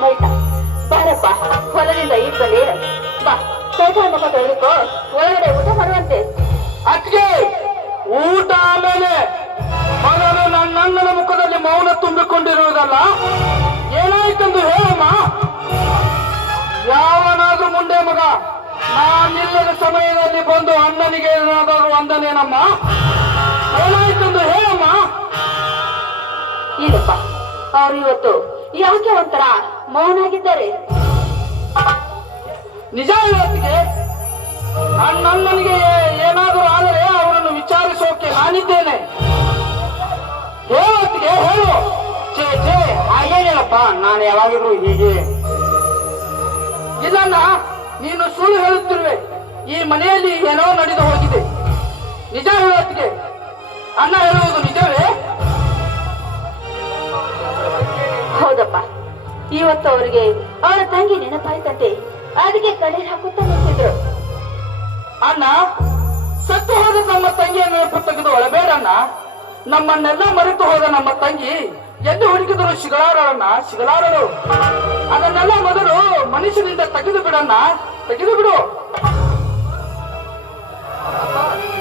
ಮೈತಾ ಬಾರಪ್ಪ, ಹೊಲದಿಂದ ಈಗ ಬಂದೇರ. ಬಾ, ಕೈ ಕಾಲು ಮುಖ ತೊಳೆದುಕೋ, ಒಳಗಡೆ ಊಟ ಮಾಡುವಂತೆ. ಅತ್ತಿಗೆ ಊಟ ಆಮೇಲೆ ಮೊದಲು ನನ್ನ ಮುಖದಲ್ಲಿ ಮೌನ ತುಂಬಿಕೊಂಡಿರುವುದಲ್ಲ. ಏನಾಯ್ತೆಂದು ಹೇಳಮ್ಮ. ಯಾವನಾದ್ರೂ ಮುಂದೆ ಮಗ ನಾನಿಲ್ಲದ ಸಮಯದಲ್ಲಿ ಬಂದು ಅಣ್ಣನಿಗೆ ಏನಾದರೂ ಅಂದನೇನಮ್ಮ? ಏನಾಯ್ತೆಂದು ಹೇಳಮ್ಮ. ಇಲ್ಲಪ್ಪ, ಅವ್ರು ಇವತ್ತು ಯಾಕೆ ಒಂಥರ ಮೌನಾಗಿದ್ದಾರೆ? ನಿಜ ಹೇಳತ್ತಿಗೆ, ನನ್ನನಿಗೆ ಏನಾದರೂ ಆದರೆ ಅವರನ್ನು ವಿಚಾರಿಸೋಕೆ ನಾನಿದ್ದೇನೆ. ಹೇಳತ್ತಿಗೆ ಹೇಳು. ಛೇ ಛೇ, ಹಾಗೇನಿಲ್ಲಪ್ಪ, ನಾನು ಯಾವಾಗಿದ್ರು ಹೀಗೆ. ಇದನ್ನ ನೀನು ಸುಳ್ಳು ಹೇಳುತ್ತಿರುವೆ. ಈ ಮನೆಯಲ್ಲಿ ಏನೋ ನಡೆದು ಹೋಗಿದೆ. ನಿಜ ಹೇಳತ್ತಿಗೆ, ಅಣ್ಣ ಹೇಳುವುದು ನಿಜವೇ? ಹೌದಪ್ಪ, ಇವತ್ತು ಅವರಿಗೆ ಅವರ ತಂಗಿ ನೆನಪಾಯ್ತಂತೆ. ಅದಕ್ಕೆ ಕಡೆ ಹಾಕುತ್ತಾ ನಿಂತಿದ್ರು. ಅಣ್ಣ, ಸತ್ತು ಹೋದ ನಮ್ಮ ತಂಗಿಯ ನೆನಪು ತೆಗೆದು ಒಳಬೇಡಣ್ಣ. ನಮ್ಮನ್ನೆಲ್ಲ ಮರೆತು ಹೋದ ನಮ್ಮ ತಂಗಿ ಎದ್ದು ಹುಡುಕಿದರು ಸಿಗಲಾರಣ್ಣ, ಸಿಗಲಾರರು. ಅದನ್ನೆಲ್ಲ ಮೊದಲು ಮನುಷ್ಯನಿಂದ ತೆಗೆದು ಬಿಡಣ್ಣ, ತೆಗೆದು ಬಿಡು.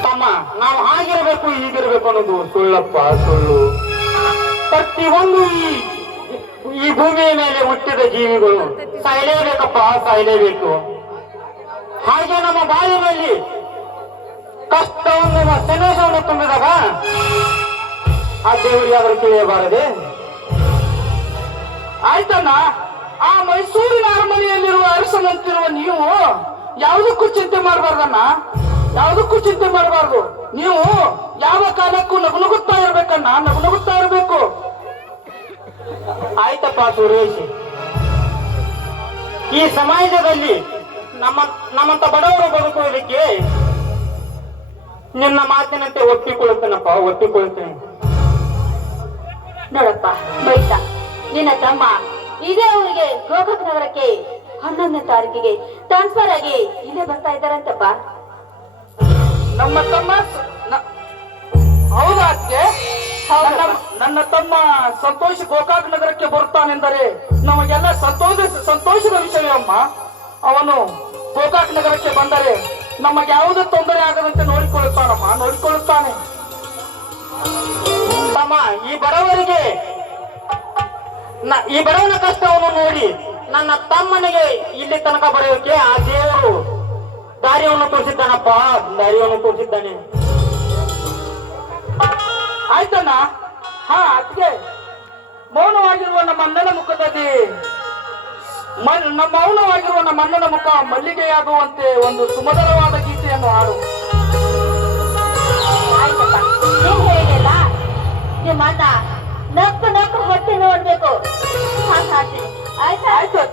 ತಮ್ಮ, ನಾವು ಹಾಗಿರಬೇಕು ಹೀಗಿರಬೇಕು ಅನ್ನೋದು ಸುಳ್ಳಪ್ಪ, ಸುಳ್ಳು. ಪ್ರತಿಯೊಂದು ಈ ಭೂಮಿಯ ಮೇಲೆ ಹುಟ್ಟಿದ ಜೀವಿಗಳು ಸಾಯಲೇಬೇಕಪ್ಪ, ಸಾಯಲೇಬೇಕು. ಹಾಗೆ ನಮ್ಮ ಬಾಳಿನಲ್ಲಿ ಕಷ್ಟವನ್ನು ಸಂದೇಶವನ್ನು ತುಂಬಿದಾಗ ಆ ದೇವರಿಗೆ ಆದರೂ ತಿಳಿಯಬಾರದೆ? ಆಯ್ತಣ್ಣ, ಆ ಮೈಸೂರಿನ ಅರಮನೆಯಲ್ಲಿರುವ ಅರಸನಂತಿರುವ ನೀವು ಯಾವುದಕ್ಕೂ ಚಿಂತೆ ಮಾಡಬಾರ್ದಣ್ಣ, ಯಾವುದಕ್ಕೂ ಚಿಂತೆ ಮಾಡಬಾರ್ದು. ನೀವು ಯಾವ ಕಾಲಕ್ಕೂ ನಗುನಗುತ್ತಾ ಇರ್ಬೇಕಣ್ಣ, ನಗುನಗುತ್ತಾ ಇರಬೇಕು. ಆಯ್ತಪ್ಪ ಸುರೇಶ್, ಈ ಸಮಾಜದಲ್ಲಿ ನಮ್ಮಂತ ಬಡವರು ಬದುಕುವುದಕ್ಕೆ ನಿನ್ನ ಮಾತಿನಂತೆ ಒಪ್ಪಿಕೊಳ್ಳುತ್ತೇನಪ್ಪ, ಒಪ್ಪಿಕೊಳ್ಳುತ್ತೇನೆ. ನೋಡಪ್ಪ ಮೈತಾ, ನಿನ್ನ ತಮ್ಮ ಇದೇ ಊರಿಗೆ ಗೋಕಾಕ್ ನಗರಕ್ಕೆ 11ನೇ ತಾರೀಕಿಗೆ ಟ್ರಾನ್ಸ್ಫರ್ ಆಗಿ ಇಲ್ಲೇ ಬರ್ತಾ ಇದ್ದಾರಂತಪ್ಪ. ನಮ್ಮ ತಮ್ಮ ಹೌದಾ ಅದ್ಕೆ? ನನ್ನ ತಮ್ಮ ಸಂತೋಷ್ ಗೋಕಾಕ್ ನಗರಕ್ಕೆ ಬರುತ್ತಾನೆಂದರೆ ನಮಗೆಲ್ಲ ಸಂತೋಷದ ವಿಷಯವಮ್ಮ. ಅವನು ಗೋಕಾಕ್ ನಗರಕ್ಕೆ ಬಂದರೆ ನಮಗೆ ಯಾವುದೇ ತೊಂದರೆ ಆಗದಂತೆ ನೋಡಿಕೊಳ್ಳುತ್ತಾನಮ್ಮ, ನೋಡಿಕೊಳ್ಳುತ್ತಾನೆ. ತಮ್ಮ, ಈ ಬಡವನ ಕಷ್ಟವನ್ನು ನೋಡಿ ನನ್ನ ತಮ್ಮನಿಗೆ ಇಲ್ಲಿ ತನಕ ಬರೆಯೋಕೆ ಆ ದೇವರು ದಾರಿಯನ್ನು ತೋರಿಸಿದ್ದಾನಪ್ಪ, ದಾರಿಯನ್ನು ತೋರಿಸಿದ್ದಾನೆ. ಆಯ್ತಣ್ಣ. ಹಾ, ಅದಕ್ಕೆ ಮೌನವಾಗಿರುವ ನಮ್ಮ ಅಣ್ಣನ ಮುಖದಲ್ಲಿ ಮೌನವಾಗಿರುವ ನಮ್ಮ ಅಣ್ಣನ ಮುಖ ಮಲ್ಲಿಗೆಯಾಗುವಂತೆ ಒಂದು ಸುಮಧುರವಾದ ಗೀತೆಯನ್ನು ಹಾಡು. ಆಯ್ತಪ್ಪ, ಏನ್ ಹೇಳಿಲ್ಲ ನಿಮ್ಮ ಅಣ್ಣ ನಕ್ಕು ನಕ್ಕು ಹೊಟ್ಟೆ ನೋಡ್ಬೇಕು. ಹಾಡ್ತೀನಿ, ಆಯ್ತಾ? ಆಯ್ತು.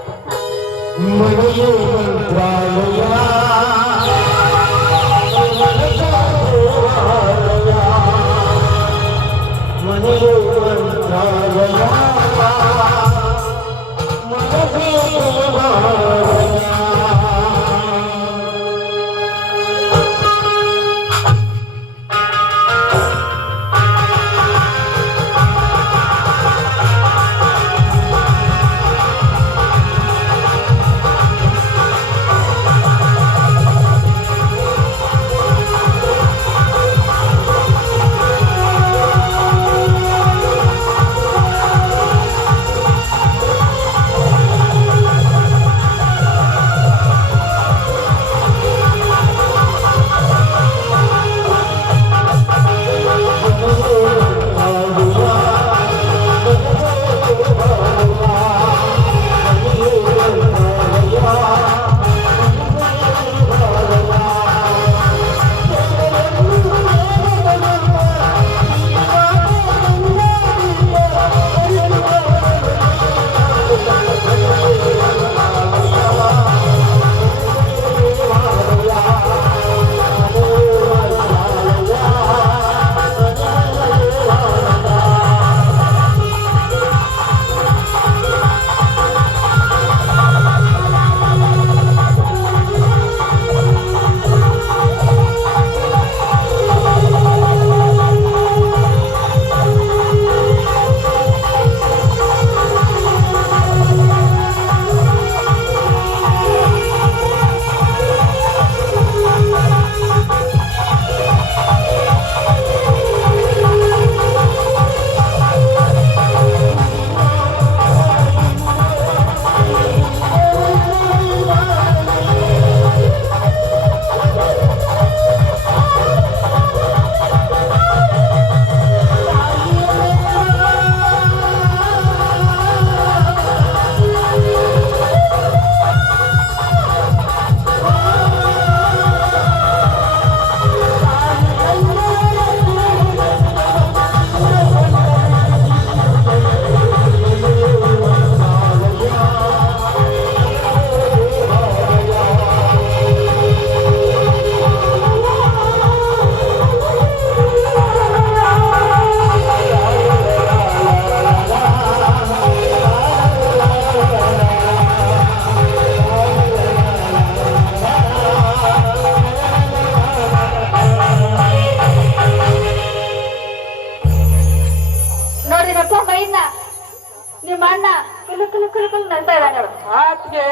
ಕುಲ್ಕುಲ್ ನಗ್ತಾ ಇದ್ದಾನೆ ನೋಡು. ಆತ್ಗೆ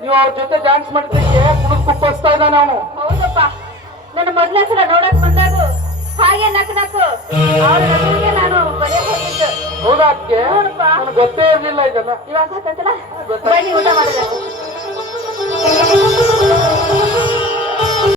ನೀವು ಅವ್ರ ಜೊತೆ ಡ್ಯಾನ್ಸ್ ಮಾಡಿದ್ದಕ್ಕೆ ಕುಡಿದು ಕುಪ್ಪಸ್ತಾ ಇದ್ದಾನೆ ಅವನು. ಹೌದಪ್ಪ, ನನ್ನ ಮೊದಲನೇ ಸಲ ನೋಡಕ್ ಬಂದಾಗ ಹಾಗೆ ನಕ್ಕು ನಕ್ಕು ಅವ್ರ ನಗುವಿಗೆ ನಾನು ಬರೀ ಹೋಗಿದ್ದು. ಹೌದಾ ಅದ್ಕೆ ನೋಡಪ್ಪ. ನನಗೆ ಗೊತ್ತೇ ಇರ್ಲಿಲ್ಲ ಇದೆಲ್ಲ. ಇವಾಗ ಗೊತ್ತಾಯ್ತಲ್ಲ, ಬನ್ನಿ ಊಟ ಮಾಡಬೇಕು.